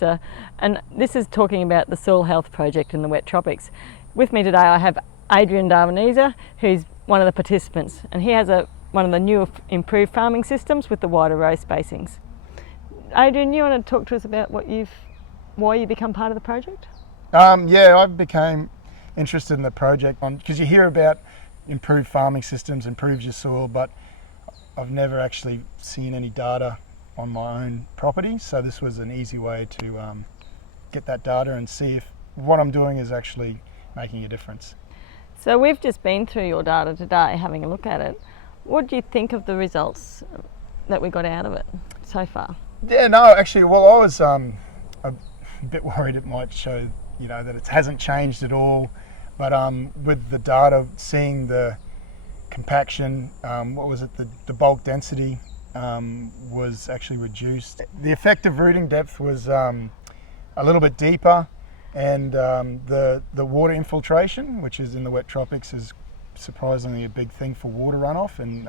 Charissa, and this is talking about the Soil Health Project in the wet tropics. With me today I have Adrian Darveniza, who's one of the participants, and he has one of the new improved farming systems with the wider row spacings. Adrian, you want to talk to us about why you become part of the project? Yeah, I became interested in the project because you hear about improved farming systems, improves your soil, but I've never actually seen any data on my own property, so this was an easy way to get that data and see if what I'm doing is actually making a difference. So we've just been through your data today, having a look at it. What do you think of the results that we got out of it so far? Yeah, no, actually, well, I was a bit worried it might show, that it hasn't changed at all. But with the data, seeing the compaction, the bulk density was actually reduced. The effective rooting depth was a little bit deeper, and the water infiltration, which is in the wet tropics, is surprisingly a big thing for water runoff and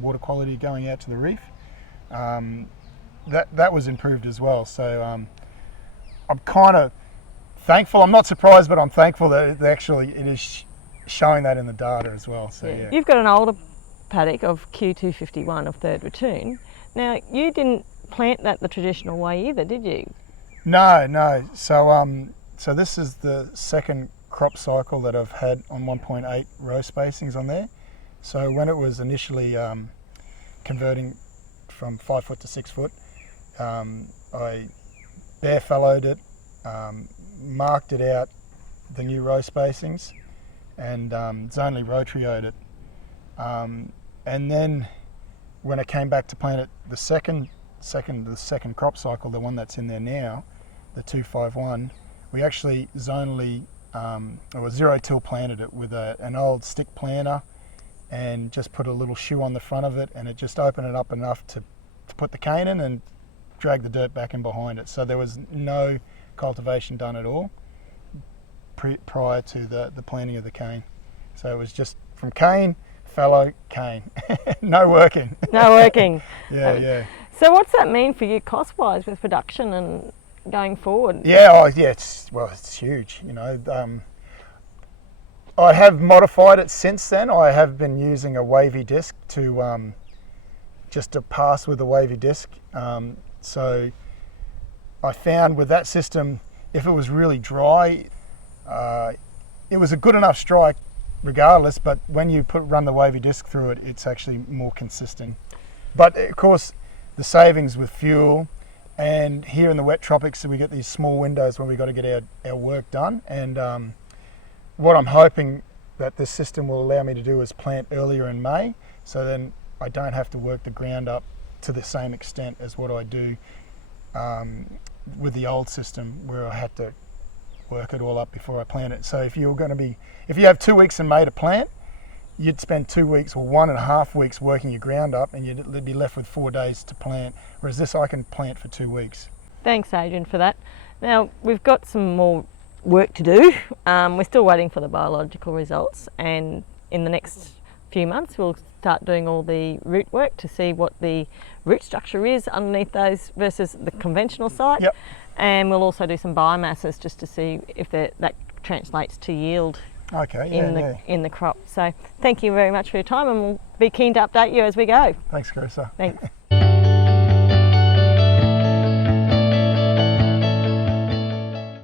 water quality going out to the reef. That was improved as well. So I'm kind of thankful. I'm not surprised, but I'm thankful that it is showing that in the data as well. So yeah. You've got an older paddock of Q251 of third return. Now, you didn't plant that the traditional way either, did you? No. So this is the second crop cycle that I've had on 1.8 row spacings on there. So when it was initially converting from 5 foot to 6 foot, I bare fallowed it, marked it out, the new row spacings, and zonally row-trioed it. And then when I came back to plant it the second crop cycle, the one that's in there now, the 251, we actually zonally zero-till planted it with an old stick planter and just put a little shoe on the front of it, and it just opened it up enough to put the cane in and drag the dirt back in behind it. So there was no cultivation done at all prior to the planting of the cane. So it was just from cane, fallow, cane. No working. No working. Yeah. So what's that mean for you cost-wise with production and going forward? It's huge. I have modified it since then. I have been using a wavy disc to just to pass with a wavy disc. So I found with that system, if it was really dry, it was a good enough strike regardless, but when you run the wavy disc through it, it's actually more consistent. But of course, the savings with fuel, and here in the wet tropics, we get these small windows when we got to get our work done. And what I'm hoping that this system will allow me to do is plant earlier in May, so then I don't have to work the ground up to the same extent as what I do with the old system, where I had to work it all up before I plant it. So if you have 2 weeks in May to plant, you'd spend 2 weeks or 1.5 weeks working your ground up, and you'd be left with 4 days to plant. Whereas this, I can plant for 2 weeks. Thanks, Adrian, for that. Now, we've got some more work to do. We're still waiting for the biological results, and in the next few months we'll start doing all the root work to see what the root structure is underneath those versus the conventional site. Yep. And we'll also do some biomasses just to see if that translates to yield in the crop. So thank you very much for your time, and we'll be keen to update you as we go. Thanks, Charissa. Thanks.